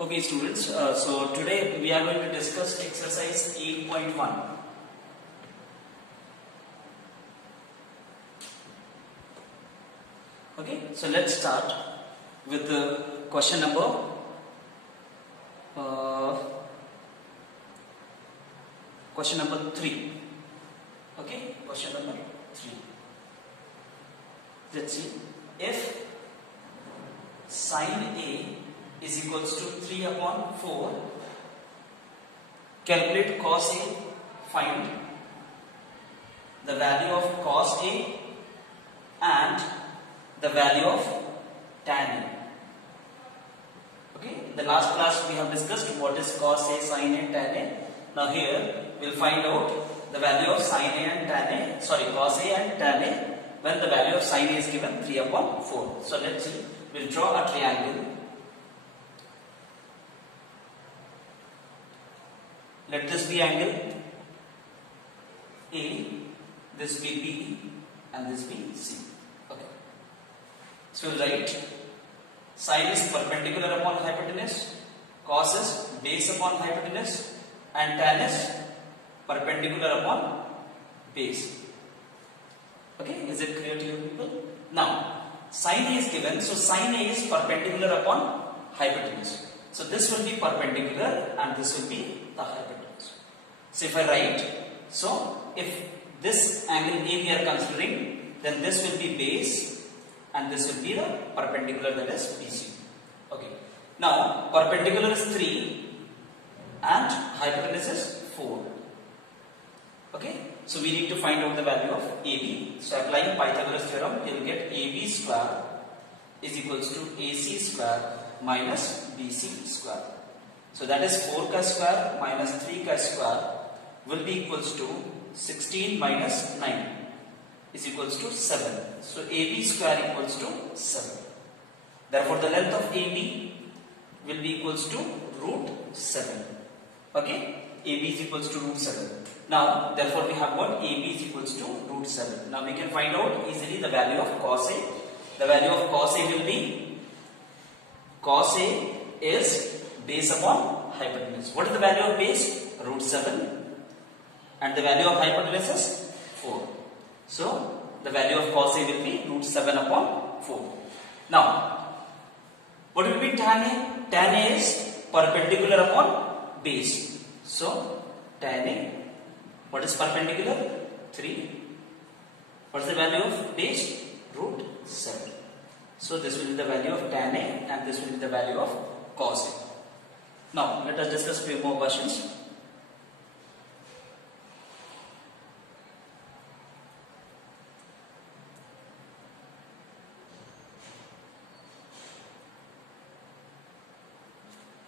Okay students, so today we are going to discuss exercise 8.1. Okay, so let's start with the question number 3. Okay, question number 3. Let's see. If sin A is equals to 3 upon 4, calculate cos A, find the value of cos A and the value of tan A. Okay, in the last class we have discussed what is cos A, sin A, tan A. Now here we will find out the value of sin A and tan A, cos A and tan A when the value of sin A is given 3 upon 4. So let's see, we will draw a triangle. Let this be angle A, this be B, and this be C. Okay. So we will write sin is perpendicular upon hypotenuse, cos is base upon hypotenuse, and tan is perpendicular upon base. Okay, is it clear to you people? Now, sin A is given, so sin A is perpendicular upon hypotenuse. So this will be perpendicular and this will be the hypotenuse. So if I write, so if this angle A we are considering, then this will be base and this will be the perpendicular, that is BC. Okay. Now perpendicular is 3 and hypotenuse is 4. Okay. So we need to find out the value of AB. So applying Pythagoras theorem, you will get AB square is equals to AC square minus BC square. So that is 4 ka square minus 3 ka square will be equals to 16 minus 9 is equals to 7. So AB square equals to 7. Therefore the length of AB will be equals to root 7. Okay, AB is equals to root 7. Now therefore we have got AB is equals to root 7. Now we can find out easily the value of cos A. The value of cos A will be, cos A is base upon hypotenuse. What is the value of base? Root 7. And the value of hypotenuse is 4. So the value of cos A will be root 7 upon 4. Now what will be tan A? Tan A is perpendicular upon base. So tan A, what is perpendicular? 3. What is the value of base? Root 7. So this will be the value of tan A and this will be the value of cos A. Now let us discuss few more questions.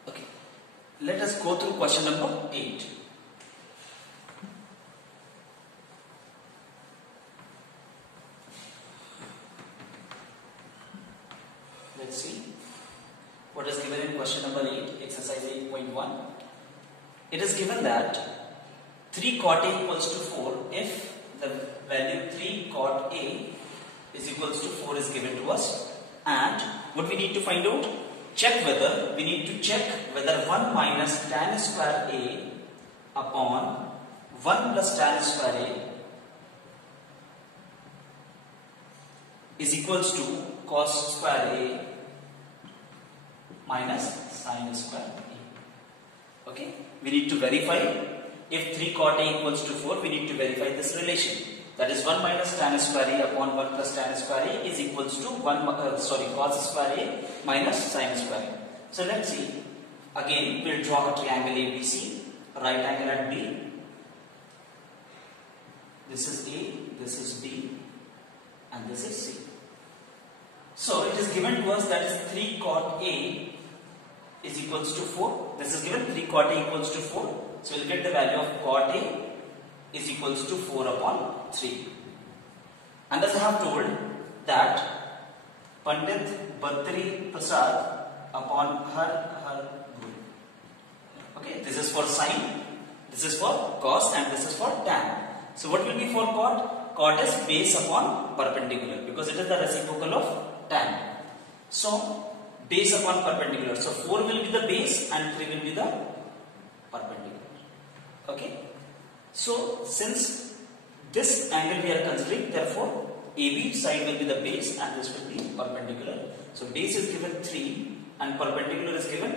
Okay, let us go through question number 8. Let's see what is given in question number 8, exercise 8.1. It is given that 3 cot A equals to 4 if the value 3 cot A is equals to 4 is given to us, and what we need to find out, we need to check whether 1 minus tan square A upon 1 plus tan square A is equals to cos square A minus sin square A. Okay, we need to verify if 3 cot A equals to 4, we need to verify this relation. That is 1 minus tan square A upon 1 plus tan square A is equals to cos square A minus sin square A. So let's see. Again, we will draw a triangle ABC, right angle at B. This is A, this is B, and this is C. So it is given to us that is 3 cot A is equals to 4. This is given 3 cot A equals to 4. So we will get the value of cot A is equals to 4 upon 3. And as I have told that Pandit Bhattri Prasad upon her guru. Okay, this is for sin, this is for cos, and this is for tan. So what will be for cot? Cot is base upon perpendicular because it is the reciprocal of tan. So base upon perpendicular. So 4 will be the base and 3 will be the perpendicular. Okay. So since this angle we are considering, therefore AB side will be the base and this will be perpendicular. So base is given 3 and perpendicular is given,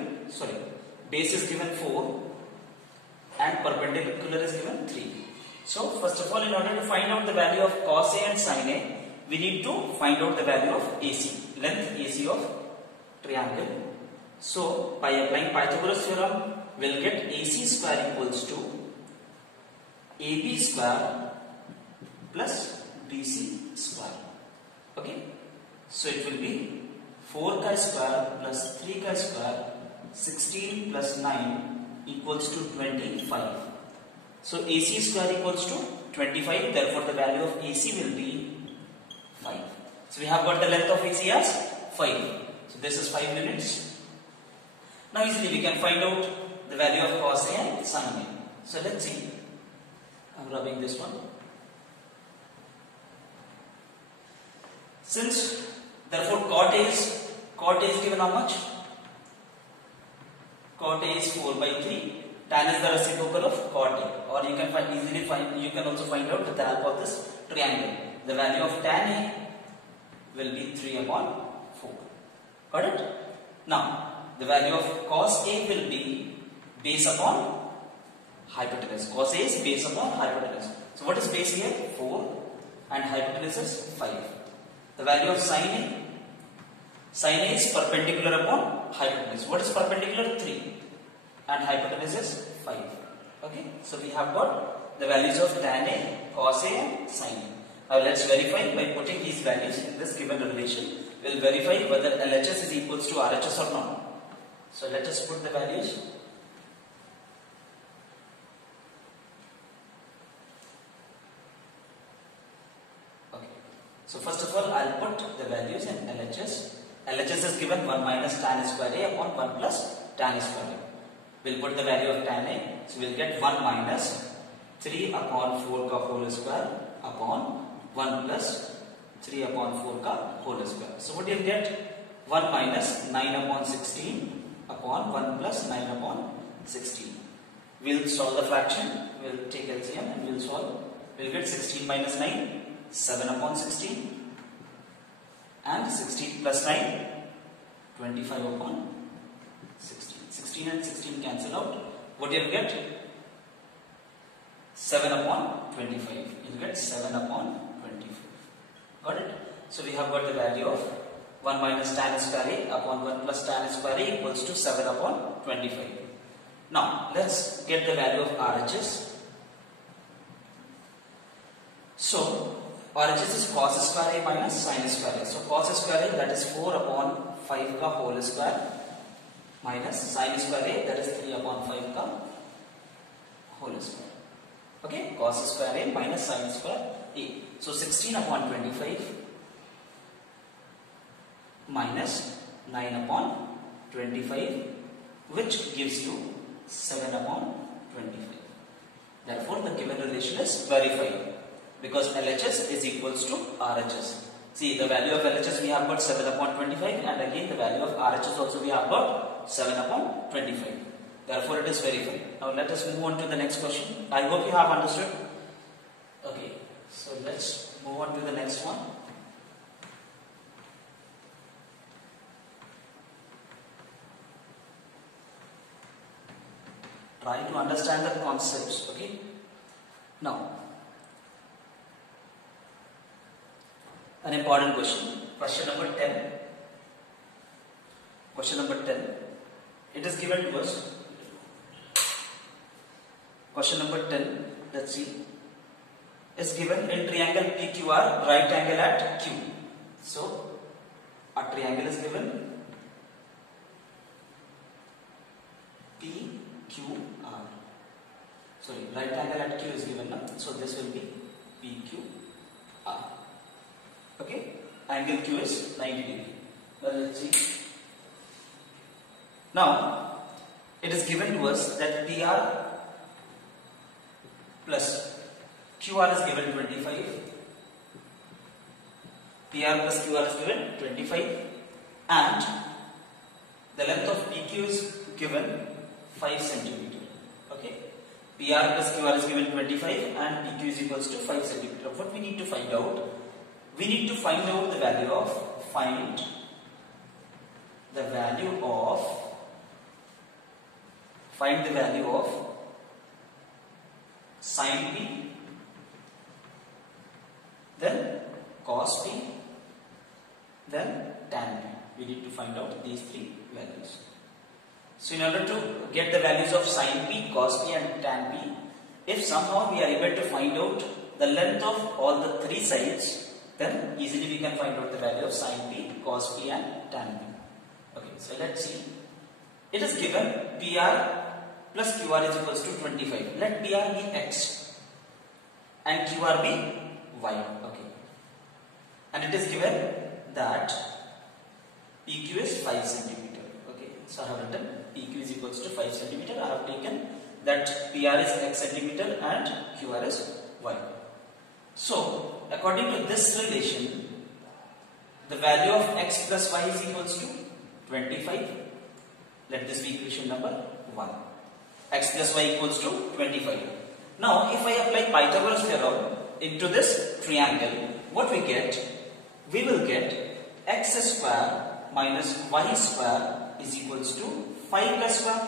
base is given 4 and perpendicular is given 3. So first of all, in order to find out the value of cos A and sin A, we need to find out the value of AC, length AC of triangle. So by applying Pythagoras theorem, we will get AC square equals to AB square plus BC square. Okay. So it will be 4 chi square plus 3 chi square, 16 plus 9 equals to 25. So AC square equals to 25. Therefore the value of AC will be 5. So we have got the length of AC as 5. So this is 5 units. Now easily we can find out the value of cos A and sin A. So let's see. I'm rubbing this one. Since therefore cot A is given how much? Cot A is 4 by 3. Tan is the reciprocal of cot A. Or you can also find out with the help of this triangle. The value of tan A will be 3 upon 4. Got it? Now the value of cos A will be base upon hypotenuse. Cos A is base upon hypotenuse. So what is base here? 4 and hypotenuse is 5. The value of sin A is perpendicular upon hypotenuse. What is perpendicular? 3 and hypotenuse is 5. Okay. So we have got the values of tan A, cos A and sin A. Now let's verify by putting these values in this given relation. We will verify whether LHS is equals to RHS or not. So let us put the values. Okay. So first of all, I'll put the values in LHS. LHS is given 1 minus tan square A upon 1 plus tan square A. We'll put the value of tan A. So we'll get 1 minus 3 upon 4 ka whole square upon 1 plus 3 upon 4 ka whole square. So what do you get? 1 minus 9 upon 16 upon 1 plus 9 upon 16. We'll solve the fraction. We'll take LCM and we'll solve. We'll get 16 minus 9, 7 upon 16. And 16 plus 9, 25 upon 16. 16 and 16 cancel out. What do you get? 7 upon 25. You get 7 upon 25. Got it? So we have got the value of 1 minus tan square A upon 1 plus tan square A equals to 7 upon 25. Now let's get the value of RHS. So RHS is cos square A minus sin square A. So cos square A, that is 4 upon 5 ka whole square, minus sin square A, that is 3 upon 5 ka whole square. Okay, cos square A minus sin square A. So 16 upon 25 minus 9 upon 25, which gives you 7 upon 25. Therefore the given relation is verified, because LHS is equals to RHS. See, the value of LHS we have got 7 upon 25, and again the value of RHS also we have got 7 upon 25. Therefore it is verified. Now let us move on to the next question. I hope you have understood. Okay, so let's move on to the next one. Try to understand the concepts. Okay. Now, an important question. Question number 10. Question number 10. It is given to us. Question number 10. Let's see. Is given in triangle PQR, right angle at Q. So, a triangle is given PQR. Sorry, right angle at Q is given now. So this will be PQR. Okay, angle Q is 90 degree. Well, let's see. Now, it is given to us that PR plus QR is given 25. PR plus QR is given 25, and PQ is given 5 centimeter. Okay, PR plus QR is given 25 and PQ is equals to 5 centimeter. What we need to find out? We need to find out the value of sin P, then cos P, then tan P. We need to find out these three values. So in order to get the values of sin P, cos P and tan P, if somehow we are able to find out the length of all the three sides, then easily we can find out the value of sin P, cos P and tan P. Okay, so let's see. It is given PR plus QR is equals to 25. Let PR be X and QR be Y. Okay, and it is given that PQ is 5 centimeter. Okay, so I have written PQ is equals to 5 centimeter. I have taken that PR is X centimeter and QR is Y. So according to this relation, the value of X plus Y is equals to 25. Let this be equation number 1. X plus Y equals to 25. Now if I apply Pythagoras theorem into this triangle, what we get? We will get X square minus Y square is equals to 5 plus square.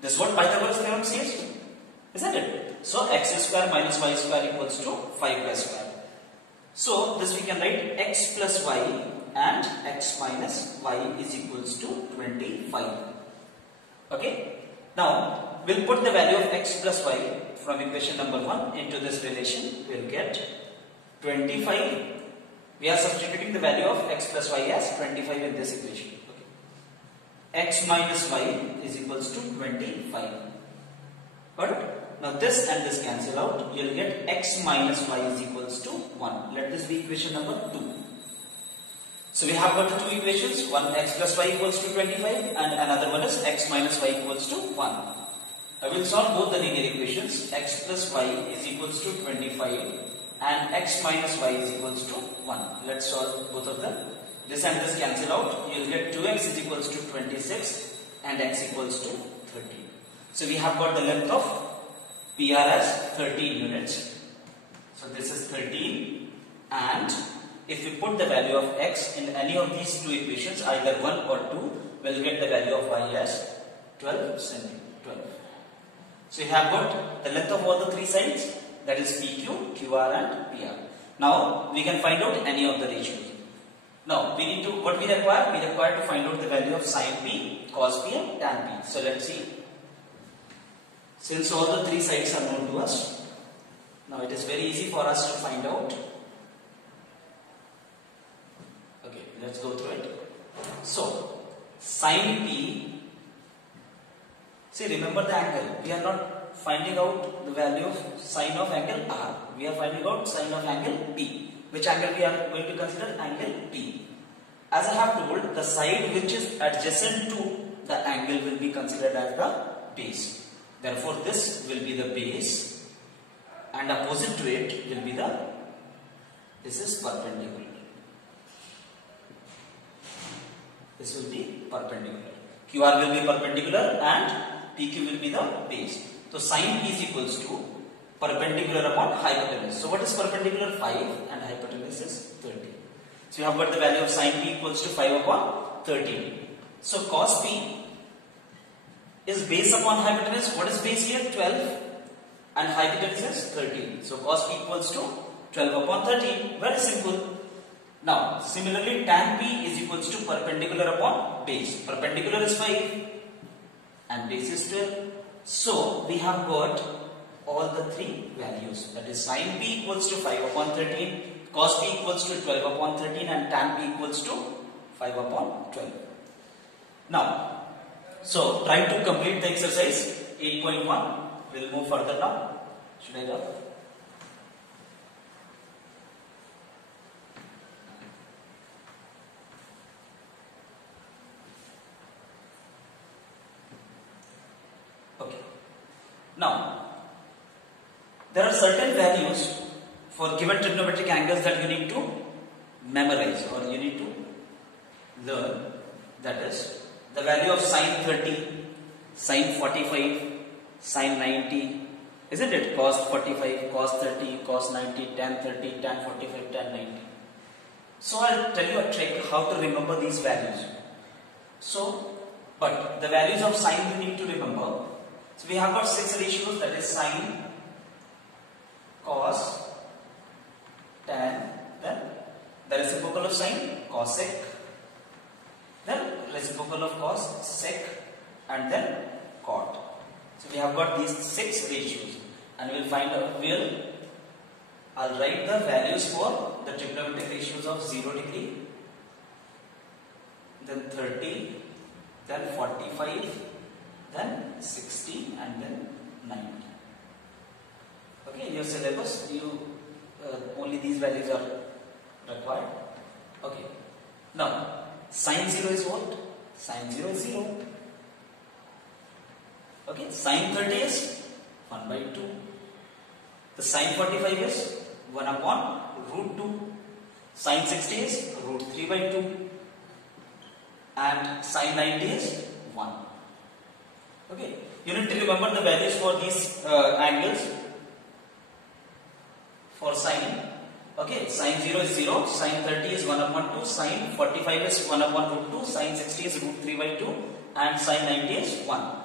This is what Pythagoras theorem says, isn't it? So X square minus Y square equals to 5 plus square. So this we can write X plus Y and X minus Y is equals to 25. Okay. Now we'll put the value of X plus Y from equation number 1 into this relation. We'll get 25. We are substituting the value of X plus Y as 25 in this equation. Okay. X minus Y is equals to 25. Got it? Now this and this cancel out. You'll get X minus Y is equals to 1. Let this be equation number 2. So we have got two equations. One X plus Y equals to 25 and another one is X minus Y equals to 1. I will solve both the linear equations. X plus Y is equals to 25 and X minus Y is equals to 1. Let's solve both of them. This and this cancel out. You will get 2x is equals to 26 and x equals to 13. So we have got the length of PR as 13 units. So this is 13, and if we put the value of x in any of these two equations, either 1 or 2, we'll get the value of y as 12 cm. 12. So we have got the length of all the three sides, that is PQ, QR and PR. Now we can find out any of the ratios. Now we need to, what we require? We require to find out the value of sin P, cos P and tan P. So let's see. Since all the three sides are known to us, now it is very easy for us to find out. Okay, let's go through it. So sin P, see, remember the angle. We are not finding out the value of sine of angle R. We are finding out sine of angle P. Which angle we are going to consider? Angle P. As I have told, the side which is adjacent to the angle will be considered as the base. Therefore, this will be the base and opposite to it will be this is perpendicular. This will be perpendicular. QR will be perpendicular and PQ will be the base. So, sin P is equals to perpendicular upon hypotenuse. So, what is perpendicular? 5 and hypotenuse is 13. So, you have got the value of sin P equals to 5 upon 13. So, cos P is base upon hypotenuse. What is base here? 12 and hypotenuse is 13. So, cos P equals to 12 upon 13. Very simple. Now, similarly, tan P is equals to perpendicular upon base. Perpendicular is 5 and base is 12. So, we have got all the three values, that is sin P equals to 5 upon 13, cos P equals to 12 upon 13 and tan P equals to 5 upon 12. Now, so try to complete the exercise 8.1. We will move further now. Should I go? Okay. Now, there are certain values for given trigonometric angles that you need to memorize or you need to learn. That is, the value of sine 30, sine 45, sine 90, isn't it? Cos 45, cos 30, cos 90, tan 30, tan 45, tan 90. So I'll tell you a trick how to remember these values. So, but the values of sine you need to remember. So we have got 6 ratios, that is sine, cos, tan, then the reciprocal of sine, cosec, then reciprocal of cos, sec, and then cot. So we have got these 6 ratios, and we'll find out, I'll write the values for the trigonometric ratios of 0 degree, then 30, then 45, then 60, and then 90. Okay, in your syllabus, only these values are required. Okay. Now, sine 0 is what? Sine 0 is 0. Okay, sine 30 is 1 by 2. The sine 45 is 1 upon root 2. Sine 60 is root 3 by 2. And sine 90 is 1. Okay, you need to remember the values for these angles for sine. Okay, sine 0 is 0, sine 30 is 1 upon 2, sine 45 is 1 upon root 2, sine 60 is root 3 by 2, and sine 90 is 1.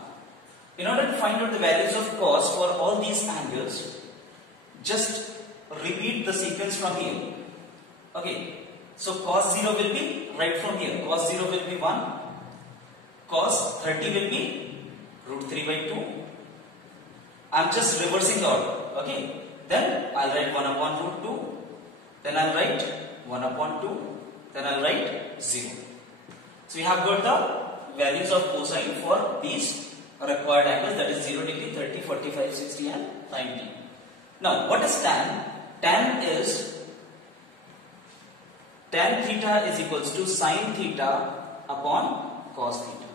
In order to find out the values of cos for all these angles, just repeat the sequence from here. Okay, so cos 0 will be right from here. Cos 0 will be 1, cos 30 will be root 3 by 2. I am just reversing the order. Okay, then I will write 1 upon root 2, then I will write 1 upon 2, then I will write 0. So we have got the values of cosine for these required angles, that is 0 degree, 30, 45, 60 and 90. Now what is tan? Tan theta is equals to sine theta upon cos theta.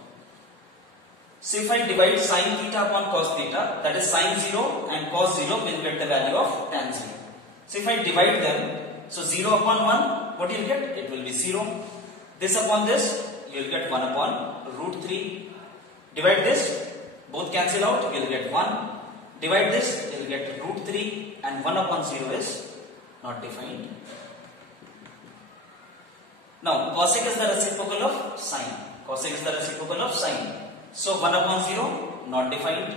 So if I divide sine theta upon cos theta, that is sine 0 and cos 0 will get the value of tan 0. So if I divide them, so 0 upon 1, what you will get? It will be 0. This upon this, you will get 1 upon root 3. Divide this, both cancel out, you will get 1. Divide this, you will get root 3, and 1 upon 0 is not defined. Now, cosec is the reciprocal of sine. Cosec is the reciprocal of sine. So, 1 upon 0, not defined.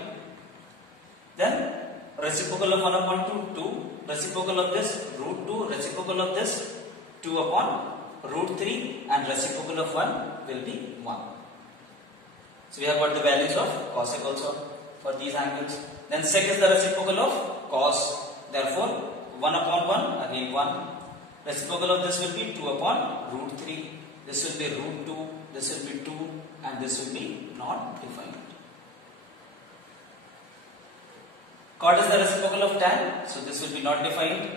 Then, reciprocal of 1 upon 2, 2. Reciprocal of this, root 2. Reciprocal of this, 2 upon root 3. And reciprocal of 1 will be 1. So, we have got the values of cosec also for these angles. Then, sec is the reciprocal of cos. Therefore, 1 upon 1, again 1. Reciprocal of this will be 2 upon root 3. This will be root 2. This will be 2. And this will be not defined. Cot is the reciprocal of tan. So, this will be not defined.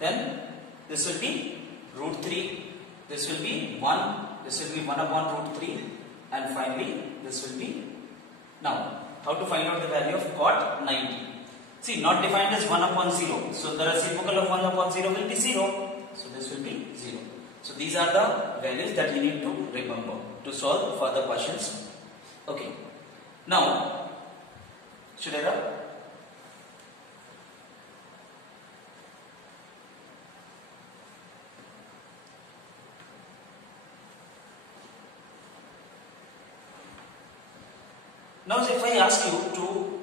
Then, this will be root 3. This will be 1. This will be 1 upon root 3. And finally, this will be. Now, how to find out the value of cot 90? See, not defined is 1 upon 0. So, the reciprocal of 1 upon 0 will be 0. So, this will be 0. So, these are the values that you need to remember to solve further questions. Okay. Now, should I rub? Now, if I ask you to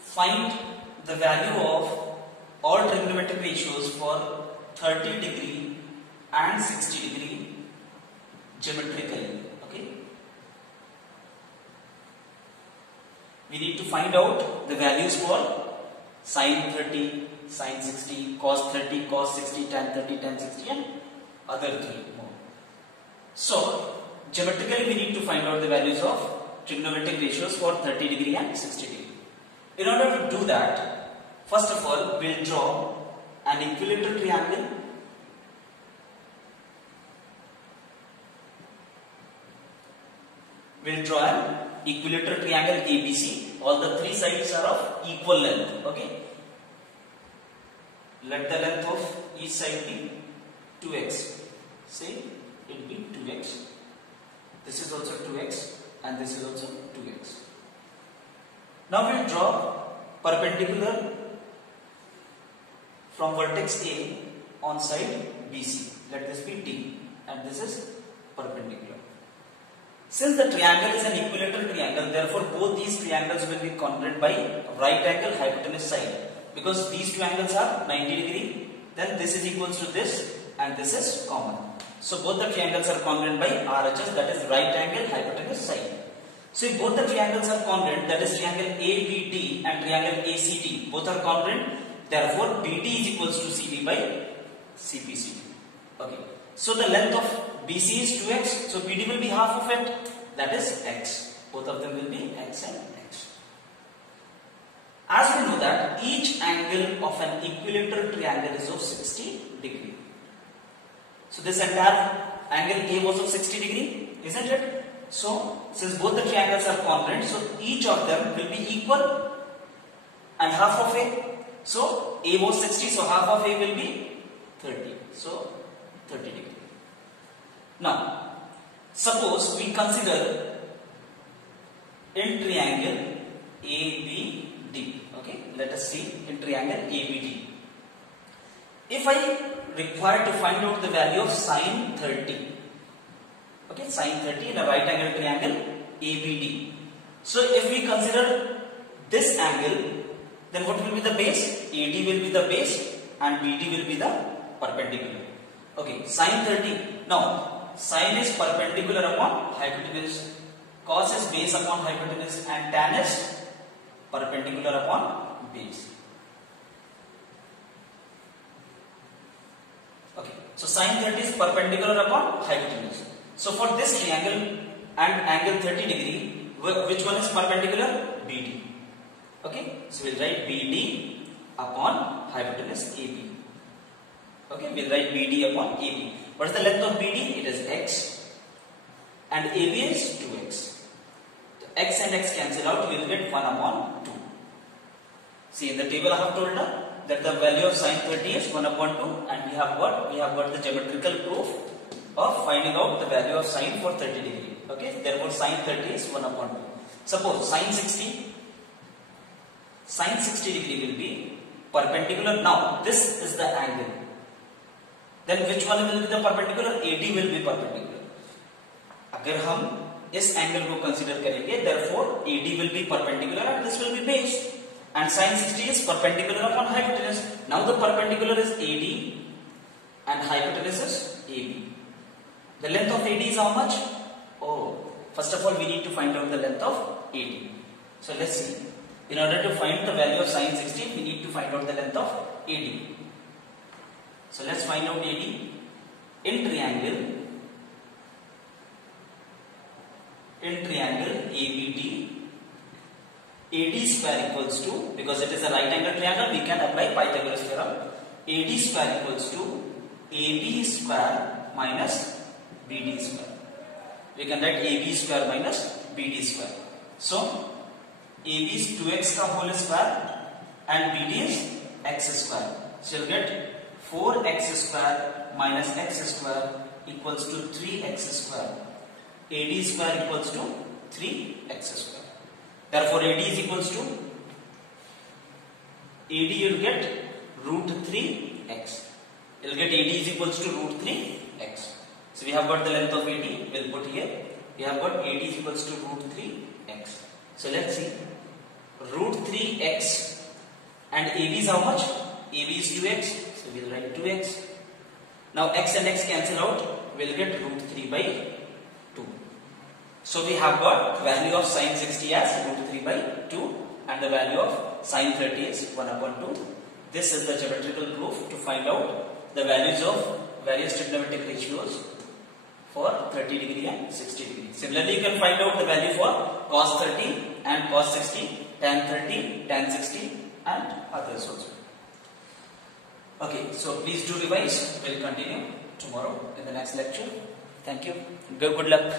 find the value of all trigonometric ratios for 30 degree and 60 degree geometrically, okay? We need to find out the values for sine 30, sine 60, cos 30, cos 60, tan 30, tan 60 and other 3 more. So, geometrically we need to find out the values of trigonometric ratios for 30 degree and 60 degree. In order to do that, first of all, we will draw an equilateral triangle. We will draw an equilateral triangle ABC. All the 3 sides are of equal length. Okay. Let the length of each side be 2x. Say it will be 2x. This is also 2x. and this is also 2x. Now we will draw perpendicular from vertex A on side BC. Let this be T and this is perpendicular. Since the triangle is an equilateral triangle, therefore both these triangles will be congruent by right angle hypotenuse side. Because these two angles are 90 degree, then this is equals to this and this is common. So both the triangles are congruent by RHS, that is right angle hypotenuse side. So if both the triangles are congruent, that is triangle ABD and triangle ACD, both are congruent, therefore BD is equals to CB by CPCD. Okay. So the length of BC is 2x, so BD will be half of it, that is x. Both of them will be x and x. As we know that each angle of an equilateral triangle is of 60 degree. So this entire angle A was of 60 degree, isn't it? So since both the triangles are congruent, so each of them will be equal and half of A. So A was 60, so half of A will be 30. So 30 degree. Now, suppose we consider in triangle ABD. Okay, let us see in triangle ABD. If I require to find out the value of sine 30, okay, sine 30 in a right angle triangle ABD. So if we consider this angle, then what will be the base? AD will be the base and BD will be the perpendicular. Okay, sine 30. Now, sine is perpendicular upon hypotenuse, cos is base upon hypotenuse, and tan is perpendicular upon base. Okay, so sine 30 is perpendicular upon hypotenuse. So for this triangle and angle 30 degree, which one is perpendicular? BD. Okay, so we'll write BD upon hypotenuse AB. Okay, we'll write BD upon AB. What is the length of BD? It is x and AB is 2x. So x and x cancel out, we will get 1 upon 2. See, in the table I have told that the value of sine 30 is 1 upon 2 and we have got the geometrical proof of finding out the value of sine for 30 degree. Okay, therefore sine 30 is 1 upon 2. Suppose sine 60 degree will be perpendicular. Now this is the angle. Then which one will be the perpendicular? AD will be perpendicular. अगर हम इस angle को consider करेंगे, therefore AD will be perpendicular and this will be base. And sine 60 is perpendicular upon hypotenuse. Now the perpendicular is AD and hypotenuse is AB. The length of AD is how much? Oh, first of all we need to find out the length of AD. So let's see. In order to find the value of sine 60, we need to find out the length of AD. So let's find out AD. In triangle ABD, AD square equals to, because it is a right angle triangle, we can apply Pythagoras theorem. AD square equals to AB square minus BD square. We can write AB square minus BD square. So AB is 2x ka whole square and BD is x square. So you'll get 4x square minus x square equals to 3x square. AD square equals to 3x square. Therefore AD is equals to, AD you'll get root 3x. You'll get AD is equals to root 3x. So we have got the length of AD, we'll put here. We have got AD is equals to root 3x. So let's see. Root 3x and AB is how much? AB is 2x. So we'll write 2x. Now x and x cancel out. We'll get root 3 by 2. So we have got value of sine 60 as root 3 by 2 and the value of sine 30 is 1 upon 2. This is the geometrical proof to find out the values of various trigonometric ratios for 30 degree and 60 degree. Similarly, you can find out the value for cos 30 and cos 60, tan 30, tan 60 and others also. Okay, so please do revise. We'll continue tomorrow in the next lecture. Thank you. Good luck.